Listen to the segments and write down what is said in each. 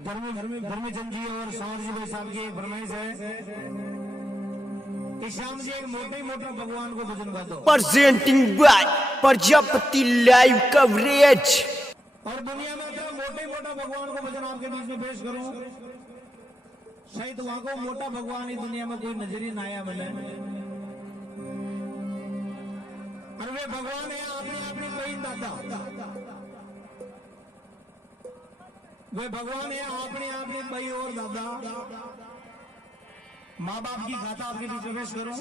धर्मचंद जी और सांवर जी भाई साहब की एक फरमाइश है कि शाम जी एक मोटा भगवान को भजन गा दो। Presenting by Prajapati live coverage. और दुनिया में तो मोटा भगवान को भजन आपके बीच में पेश करूं, शायद वहां को मोटा भगवान ही दुनिया में कोई नजर ही ना आया मिले। और वे भगवान है अपनी कोई दादा, वे भगवान है अपनी भाई और दादा माँ बाप की गाथा आपके बीच में पेश करूं,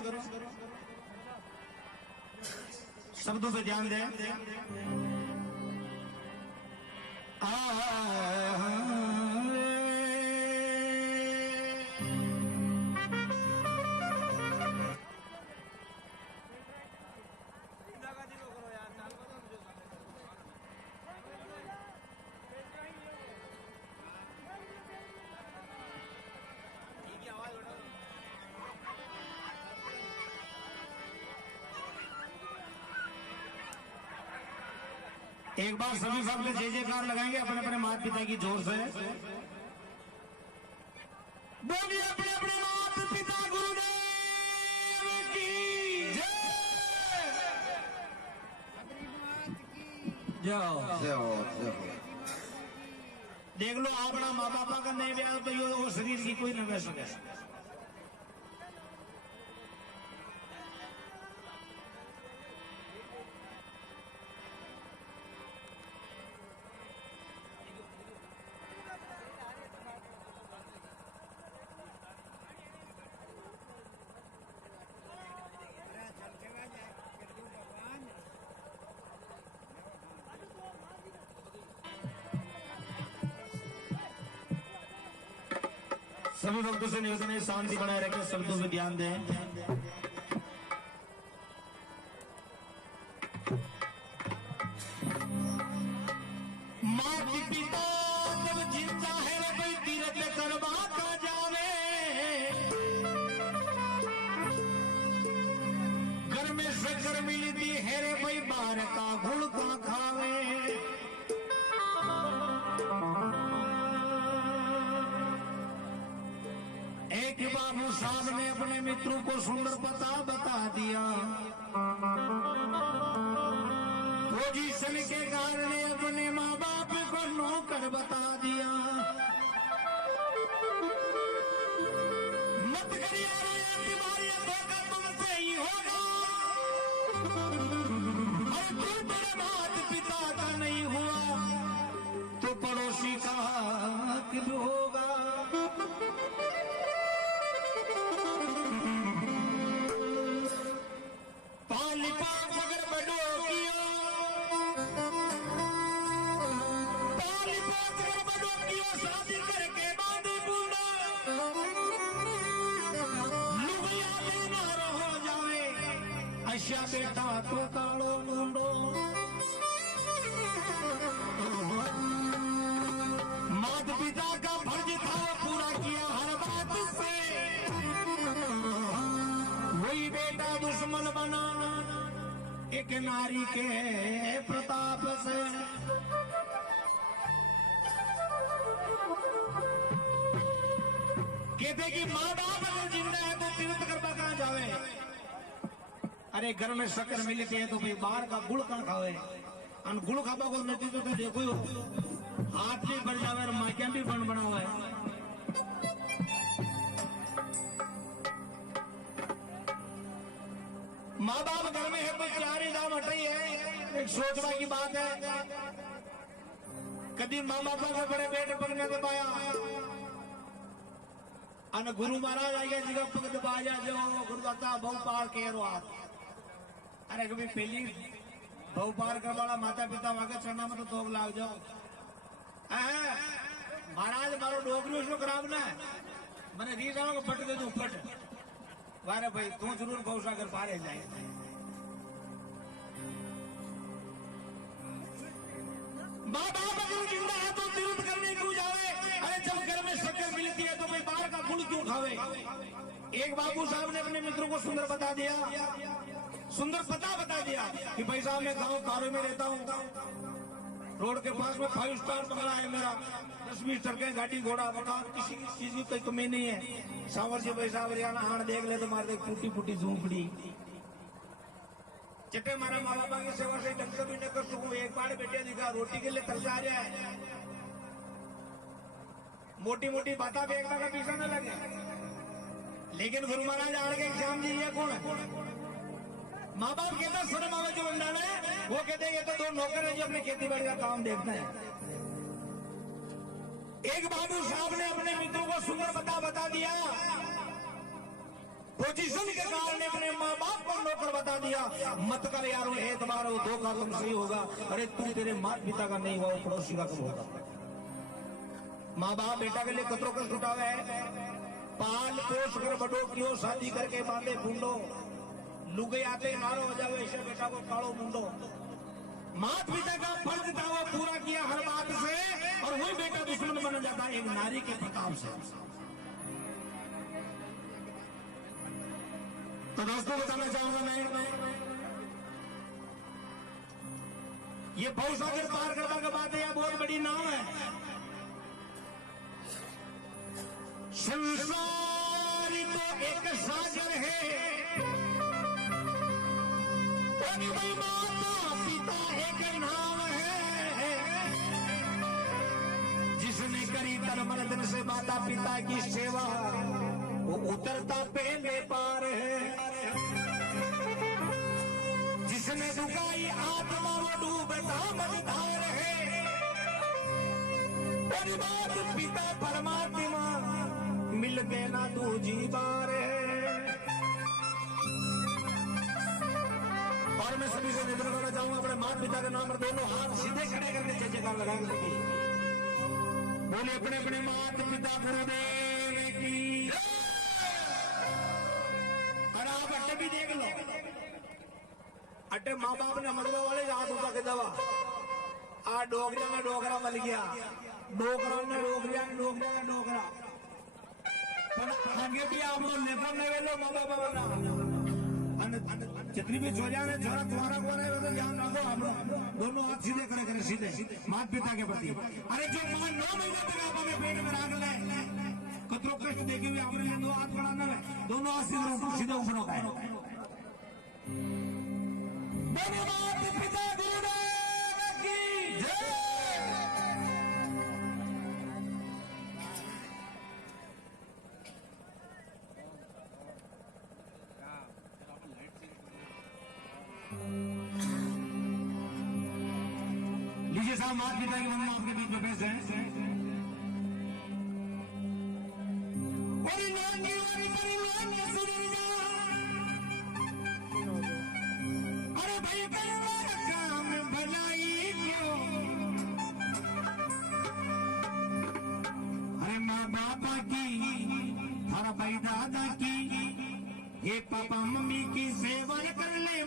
शब्दों पे ध्यान दें। एक बार सभी सब जय जयकार लगाएंगे अपने अपने माता पिता की जोर से। बोलिए अपने अपने माता पिता गुरुदेव की जय। देख लो अपना माँ बापा का नहीं ब्याह तो ये शरीर की कोई न बह सके। सभी भक्तों से निवेदन है शांति बनाए रखें, शब्दों पे ध्यान दें। माता पिता जब जिंदा है रे कोई तीरथ करवा का जावे, घर में शक्कर मिलती है रे कोई बाहर का गुड़ का खावे। एक बाबू साहब ने अपने मित्रों को सुंदर पता बता दिया, पोजीशन के कारण अपने माँ बाप को नौकर बता दिया। मत करिए बीमारी धोखा तुमसे ही होगा, और तू तेरे माता पिता का नहीं हुआ तो पड़ोसी का हक होगा। शादी करके बाद बूढ़ा लुगिया देना रहो जावे, अच्छा बेटा तो कालो मुंडो। माता पिता का फर्ज था पूरा किया हर बात से, वही बेटा दुश्मन बना एक नारी के प्रताप से। कहते कि माँ बाप अगर जिंदा है तो तीर्थ करवा कहाँ जावे। अरे घर में शक्कर मिलती है तो भाई बाहर का गुड़ कहाँ खावे। और गुड़ खाबा को नतीजों तो देखो हाथ भी बढ़ जावे और माइकिया भी बन बना हुआ है। माँ बाप घर में है तो चार ही दाम हटाई है, एक सोचवा की बात है। कभी माँ बाप को बड़े बेटे पकड़ने दे पाया અને ગુરુ મહારાજ આયા જીગા ભગત બાજા જો ગુરુદાતા બહુ પાર કેરો હાથ। અરે કભી પેલી બહુ પાર કરવાળા માતા પિતા વાગે ચરણા में तो तोग लाग जाओ। महाराज मारो डोगरी शो खराब ना मैंने री जाओ को फट दे दूं फट वारे भाई तू जरूर गौसागर पारे जाए। माँ बाप अगर जिंदा है तो तीर्थ करने क्यों जावे। अरे जब घर में शक्कर मिलती है तो भाई बाहर का गुड़ क्यों खावे। एक बाबू साहब ने अपने मित्रों को सुंदर बता दिया, सुंदर पता बता दिया कि भाई साहब मैं गांव कारो में रहता हूँ, रोड के पास में 5 स्टार बंगला है मेरा, 10-20 सड़कें, गाड़ी घोड़ा मकान, किसी चीज की कोई कमी नहीं है। सावर से पैसा हरियाणा हाण देख ले तो मारे टूटी फूटी झूंपड़ी। चटे मारा माँ बापा की सेवा से ढंग से भी न कर सकूं, एक बार बेटे दिखा रोटी के लिए तरसा आ रहा है, मोटी मोटी बातें देखने का पीछा न लगे। लेकिन गुरु महाराज आड़ के एग्जाम जी ये कौन है? माँ बाप कहता शर्म आवे जो बंदा है, वो कहते ये तो 2 नौकर है जो अपने खेती बाड़ी का काम देखते हैं। एक बाबू साहब ने अपने मित्रों को सुंदर बता दिया, पोजीशन के कारण अपने माँ बाप को नौकर बता दिया, मत कर यारो एतबार हो, 2 का कम सही होगा। अरे तू तेरे माता पिता का नहीं हुआ, पड़ोसी का कम होगा। माँ बाप बेटा के लिए कतरों कष्ट उठावे है, पाल पोष कर बड़ो क्यों, शादी करके बांधे बूंदो, लुगे आते नारो हो जावे, ऐसे बेटा को कालो मुंडो। माता पिता का फर्ज था वो पूरा किया हर बात से, और वही बेटा दुश्मन बन जाता है एक नारी के प्रताप से। तो दोस्तों बताना चाहूंगा मैं, ये भवसागर पार करने के बाद यह बहुत बड़ी नाव है। संसार तो एक सागर है, और माता पिता एक नाम है, जिसने करी तन मन धन से माता पिता की सेवा, वो उतरता पहले पार है। जिसने दुखाई आत्मा वो डूबता मझधार है, और माता पिता परमात्मा मिल देना तू जी बार है। और मैं सभी से निवेदन करना चाहूंगा, अपने माता पिता के नाम पर दोनों हाथ सीधे खड़े करके जय जयकार लगा के बोले अपने अपने माता पिता गुरुदेव की। और आप अट्टे भी देख लो, अट्टे माँ बाप ने मरवा वाले हाथ उठा के दवा, आ डोगरा में डोगरा मिल गया, डोगरा ने डोगरिया ने डोगरा ने डोगरा, आगे भी आप लोग नेता में वे लो माँ बाप वाला जितनी भी छोरिया ने छोरा तुम्हारा कौन है, तो ध्यान रखो। हम लोग दोनों हाथ सीधे करे करे सीधे माता पिता के प्रति। अरे जो मां 9 महीने तक आप हमें पेट में राख ले, कतरों कष्ट देखे हुए आपने 2 हाथ बढ़ाना है, दोनों हाथ सीधे ऊपर होता है। बोलो माता पिता गुरुदेव की जय। लीजिए साहब, माता पिता की वंदना आपके बीच में पेश है। अरे भाई काम भलाई क्यों, अरे माँ बापा की, थारा भाई दादा की, ये पापा मम्मी की सेवा कर ले,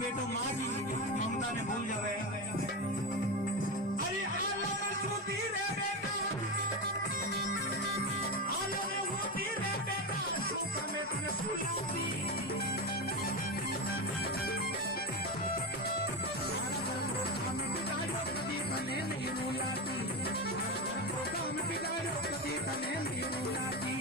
बेटो माँ की ममता ने भूल जावे। अरे आलम सुधी रे बेटा, आलम सुधी रे बेटा, सुख में तने सुलाती। काम बिगाड़ो कदी तने नहीं रुलाती, काम बिगाड़ो कदी तने नहीं रुलाती।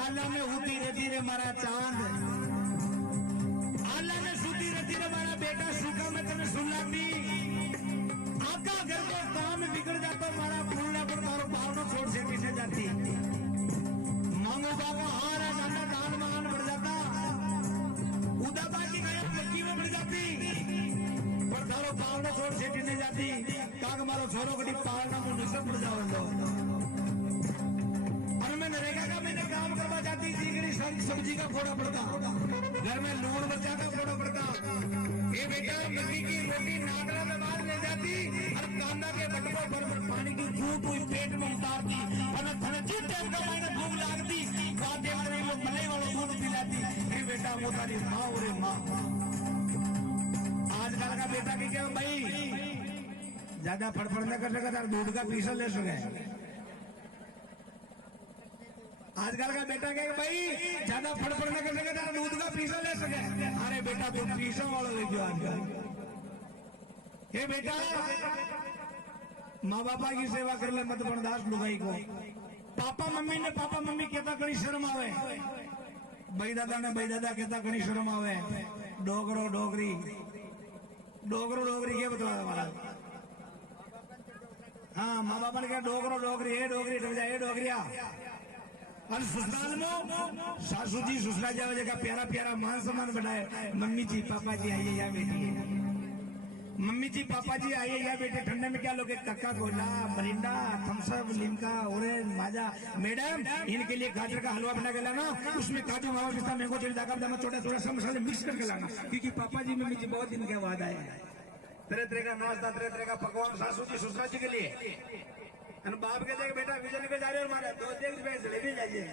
आला में होती रहती रे मारा चांद, आला में सुती रहती रे मारा बेटा, सुखा में तने सुलाती। आका घर को काम बिगड़ जाता मारा फूलना पर तारो भावना छोड़ से पीछे जाती। मांगो बाबा हारा जाता दान मान बढ़ जाता, उदा बाकी गया लड़की में बढ़ जाती, पर तारो भावना छोड़ से पीछे जाती। काग मारो छोरो कटी पालना को निश्चित बढ़ जाओ। नरेगा का मैंने काम करवा जाती, जीगरी सब्जी का फोड़ा पड़ता, घर में लूण बचा का फोड़ा पड़ता। ये बेटा मक्की की रोटी नागरा में मार ले जाती और कांदा के बटकों पर पानी की फूट हुई पेट में उतारती। जिस टाइम का मैंने भूख लागती वादे वाले वो मलाई वाला दूध पिलाती। ये बेटा वो तारी माँ और माँ। आजकल का बेटा की क्या भाई ज्यादा फड़फड़ न कर सका, दूध का पीसा ले सके। आजकल का बेटा कहे भाई ज्यादा फड़फड़ न कर सके, दूध का पीसा ले सके। अरे बेटा तू पीसा वाला ले जो आजकल। ये बेटा माँ बापा की सेवा कर ले मत बर्दाश्त लुगाई को। पापा मम्मी ने पापा मम्मी कहता कहीं शर्म आवे, भाई दादा ने भाई दादा कहता कहीं शर्म आवे। डोगरो डोगरी, डोगरो डोगरी क्या बता हमारा। हाँ माँ बापा ने कहा डोगरो डोगरी, ये डोगरी डर जाए डोगरिया। और ससुराल में सासू जी ससुरा जाओ जगह प्यारा प्यारा मान सम्मान बढ़ाए। मम्मी जी पापा जी आइए या बेटी, मम्मी जी पापा जी आइए या बेटे। ठंडे में क्या लोगे Coca Cola Mirinda Thums Up Limca orange Maaza. Madam इनके लिए गाजर का हलवा बना के लाना, उसमें काजू मावा पिस्ता मैंगो चीनी दाका छोटा छोटा सब मसाले मिक्स करके लाना, क्योंकि पापा जी मम्मी जी बहुत दिन के बाद आए हैं। तरह तरह का नाश्ता तरह तरह का पकवान सासू जी ससुरा जी के लिए। बाप के देख बेटा विजन पे जा रहे हो हमारे 2 रुपए जलेबी जाइए,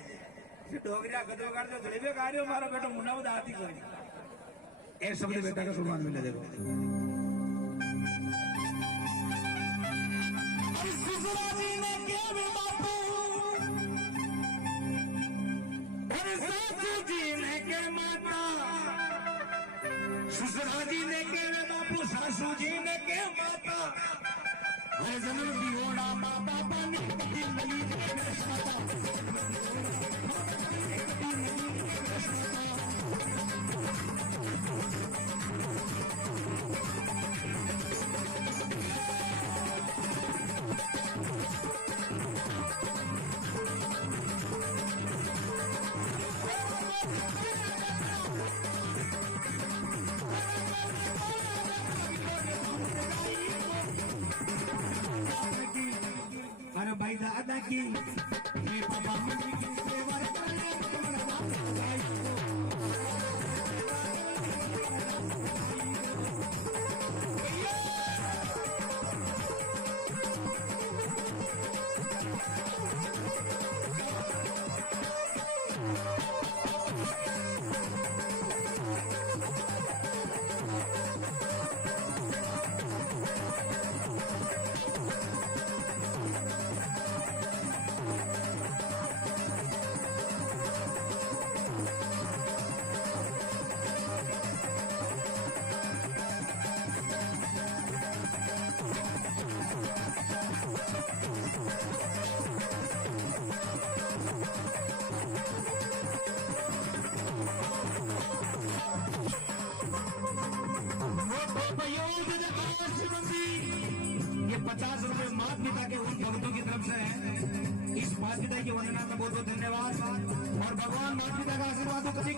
डोगरिया गदो कर दो जलेबी खा रहे हो हमारा बेटा मुन्ना उदाती कोई ए शब्द बेटा का सुमान मिले। देखो ससुरा जी ने क्या बापू, सासू जी ने के माता, ससुरा जी ने के बापू, सासू जी ने के माता। हर जन्म की होना माँ बापा ने कभी नहीं भाई दादा की पापा मम्मी की सेवा करने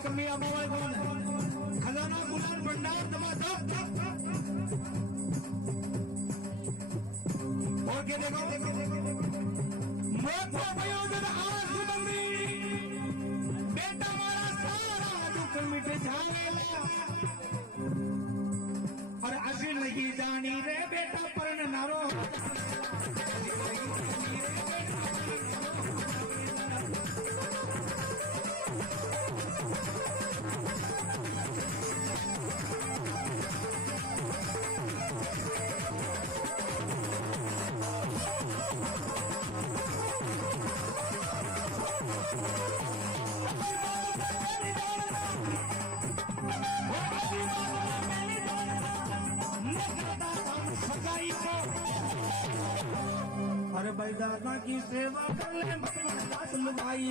कमी आबावाय कौन खजाना गुलान भंडार दमादम और क्या देखो मोको भयो जद आस बंदी बेटा मारा सारा दुख मिट जावेला और असिल की जानी रे बेटा परन नारो अरे भाई दादा की सेवा कर ले भाई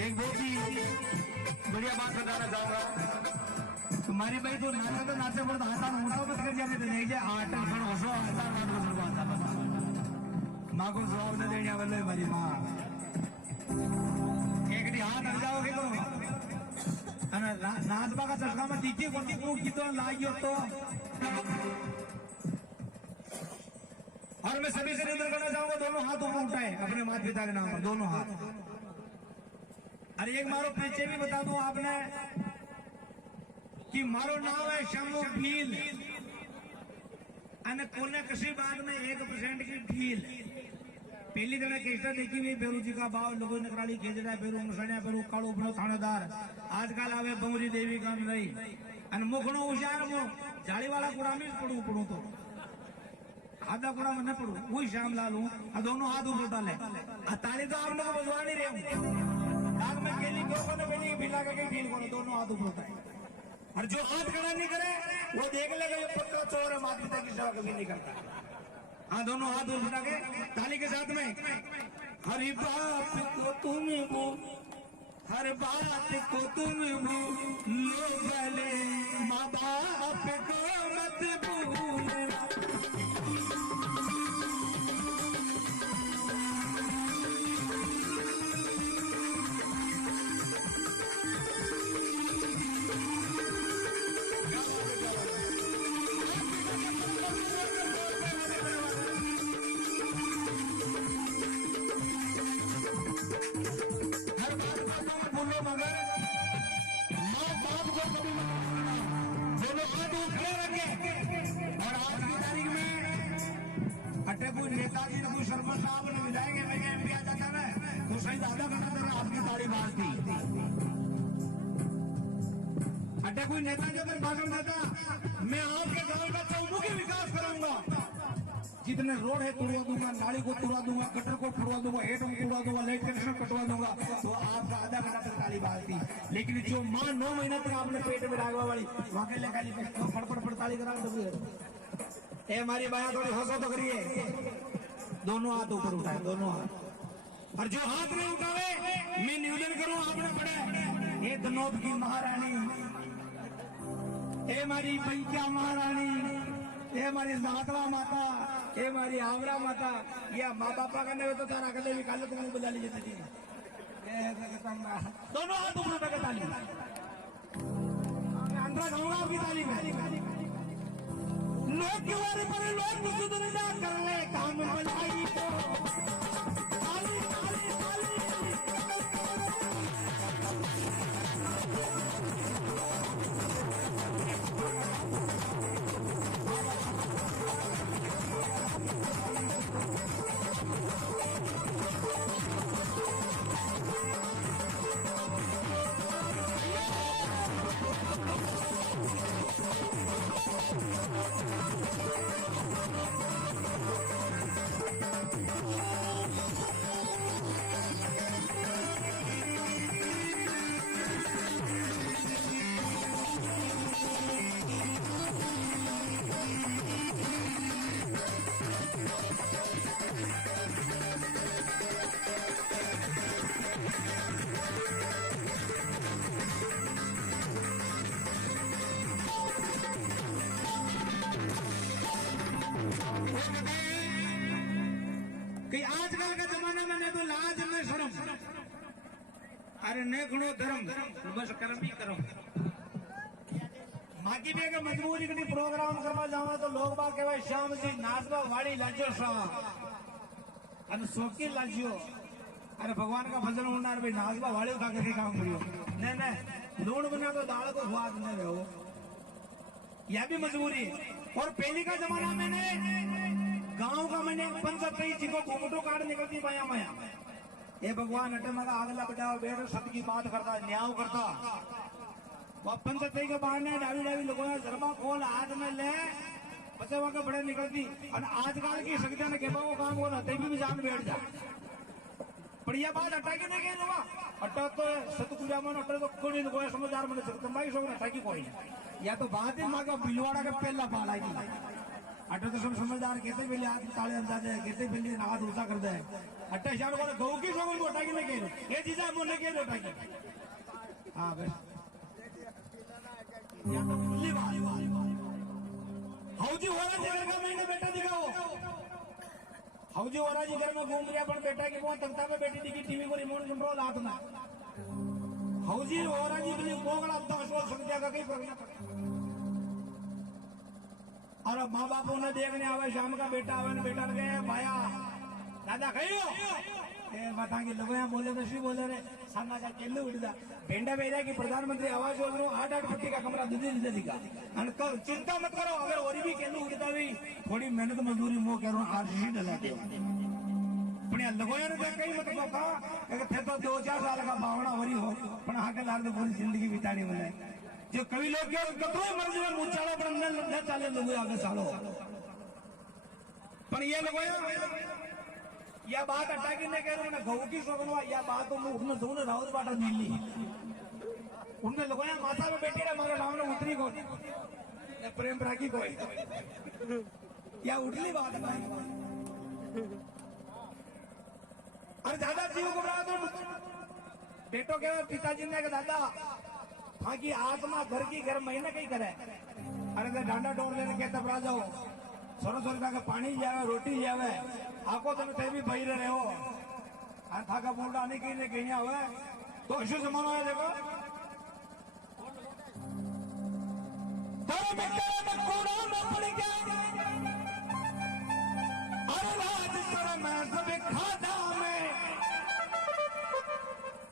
एक बहुत ही बढ़िया बात बताना चाहूंगा तुम्हारी भाई तो नाचे पड़ता हाथा मोटा बस कर जाते नहीं जे आठ खड़ होसो हाथा नाच बस बात मां को जवाब न देने वाले मेरी मां एक दी हाथ अड़ जाओगे तो अना नाच बागा चलका में दीजिए कोटी कूट की तो लाइयो तो और मैं सभी से निवेदन करना चाहूंगा दोनों हाथ ऊपर उठाए अपने माता पिता के नाम पर दोनों हाथ अरे एक मारो परिचय भी बता दूं आपने कि मारो नाम है शंभू भील અને કોને કશી बात में 1% की ढील पहली दिन केस्टा देखी हुई बेरू जी का भाव लोगों ने कराली खेजड़ा बेरू मुसणिया बेरू काड़ू बनो थानेदार आजकल आवे बमरी देवी काम नहीं અને મુખણો હોશિયાર મો જાળીવાળા કુડામાં જ પડવું પડું તો आधा कूड़ा में न पड़ू वही श्याम लाल हूँ दोनों हाथ ऊपर डाले ताली तो आप लोग को बजवा नहीं रहे दाग में केली को पहले बिला के फील करो दोनों हाथ ऊपर उठाए और जो हाथ खड़ा नहीं करे वो देख लेगा ये पक्का चोर है माता पिता की सेवा कभी नहीं करता हाँ दोनों हाथ ऊपर उठा के ताली के साथ में हरि बात को तुम वो हर बात को तुम वो लो भले माँ बाप को मत भूल नेताजी रघु शर्मा साहब ने विधायक एमपी आ जाता ना तो सही दादा करता था आपकी ताड़ी मारती अटे कोई नेता जो भाषण देता मैं आपके गांव का चौमुखी विकास कराऊंगा जितने रोड है तोड़वा दूंगा नाली को तोड़वा दूंगा कटर को फुड़वा दूंगा एटम तोड़वा दूंगा लाइट कनेक्शन कटवा दूंगा तो आपका आधा घंटा तक ताली मारती लेकिन जो माँ 9 महीने तक आपने पेट में रागवा वाली वहां के लेखाली फड़फड़ ताली करा ए हमारी बाया थोड़ी हंसो तो करिए दोनों हाथ ऊपर उठाए दोनों हाथ और जो हाथ में उठावे मैं निवेदन करूं आपने पढ़े ये दनौब की महारानी ए हमारी पंचा महारानी ये हमारी नाकड़ा माता ये हमारी आवरा माता या माँ बापा करने हुए तो तारा कले भी काले तुम्हें बुला लीजिए थी दोनों हाथ ऊपर उठा के ताली अंदर खाऊंगा आपकी ताली में लोग के बारे पर लोग मुझे तो नहीं कर ले काम बनाई तो ताली ताली ताली कि आजकल के जमाने में ने तो लाज न शर्म, अरे ने घणो धर्म, बस कर्म ही कर्म। बाकी भी अगर मजबूरी कभी प्रोग्राम करवा जावा तो लोग बाग कहवा श्याम जी नाचवा वाली लाजो सा अन सोकी लाजियो। अरे भगवान का भजन होना भाई नाचवा वाली उठा के काम करियो। नहीं नहीं लूण बना तो दाल को स्वाद न रहो, यह भी मजबूरी है। और पहले का जमाना में ने गांव का मैंने पंचतई जी को घूमटो काट निकलती माया माया। ये भगवान अटे मगा आगला बजाओ बेटो सत्य की बात करता न्याय करता। वह पंचतई के बहाने डावी डावी लोगों ने जरबा खोल हाथ में ले बच्चे वहां के बड़े निकलती। और आजकल की शक्तियां ने केबा को काम होना तभी भी जान बैठ जा। पर यह बात अटा के नहीं गई अटा तो सतपुजा मन अटा तो कोई नहीं कोई समझदार मन जगदम्बाई सो अटा की कोई नहीं। या तो बात ही मां का बिलवाड़ा का पहला पाला की अटा तो सब समझदार कहते पहले हाथ ताले अंदाजे कहते पहले हाथ ऊंचा कर दे। अट्टा शाम को गौ की सो को अटा की नहीं कह ये चीजें बोलने के अटा की। हाँ बस या तो मुल्ली हौजी हो रहा जिगर का मैंने बेटा दिखाओ। हौजी हो रहा जिगर में घूम रहा पर बेटा की बहुत तख्ता पे बैठी दिखी टीवी को रिमोट कंट्रोल हाथ में। हौजी हो रहा जी के लिए कोगड़ा 10 वर्ष संख्या का कहीं फर्क ना पड़े। और अब माँ बापों ने देखने आवे शाम का बेटा आवे ने बेटा गए भाया दादा कहियो ए बतांगे लोग यहाँ बोले तो शी बोले रे सामना जा केल्लू उड़ जा भेंडा बेरा की प्रधानमंत्री आवास योजना 8-8 फुट्टी का कमरा दीदी दीदी दिखा। चिंता मत करो अगर और भी केल्लू उड़ता भी थोड़ी मेहनत मजदूरी मो कह रहा हूँ आरसी डलाते पण लगोया ने कई मत कहा थे तो 2-4 साल का बावड़ा वरी हो पण आगे लाल तो पूरी जिंदगी बितानी बोले। जो कवि लोग कतरो मर्जी में मुचाड़ो पर न चाले लोग आगे चालो। पर ये लगोया यह बात अटा की नहीं कह रहा मैं गऊ की सोगनवा यह बात तो उसमें दोनों राउत बाटा नीली उनने लगोया माथा में बैठी रहे मगर नाम ने उतरी को प्रेम राखी कोई या उठली बात अरे दादा जी को बड़ा तो बेटो के पिताजी ने कहा दादा हाँ की आत्मा घर की घर महीने कहीं करे। अरे तो डांडा डोर लेने कहता बड़ा जाओ सोना सोना का पानी जावे रोटी जावे आको तुम ते भी बही रहे हो था का बोल आने की कहीं हुआ तो अशु जमाना है देखो पड़ गया। अरे राज मैं सब खादा में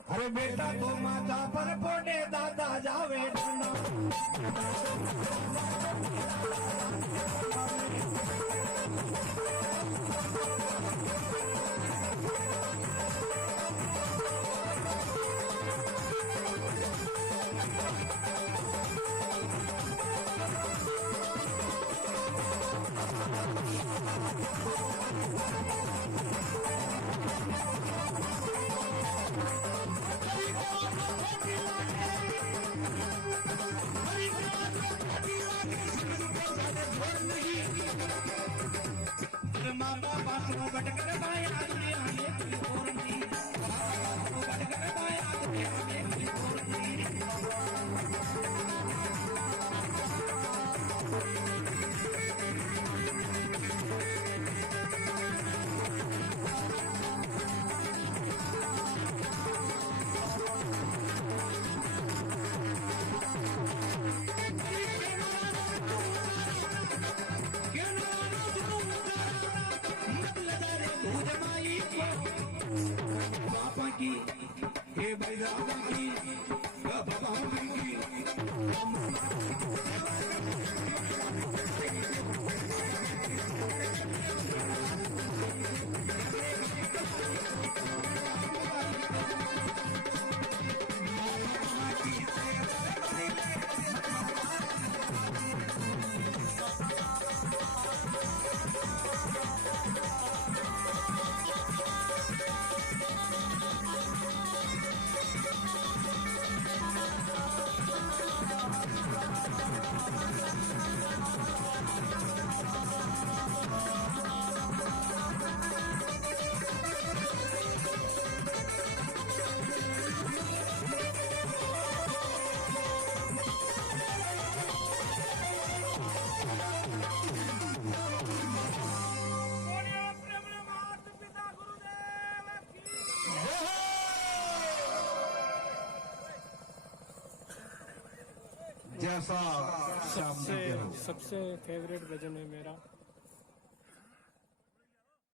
अरे बेटा तो माता पर पोटे दादा जावे की हे भाई दादा की भगवान की जैसा श्याम जी के हो। सबसे फेवरेट भजन है मेरा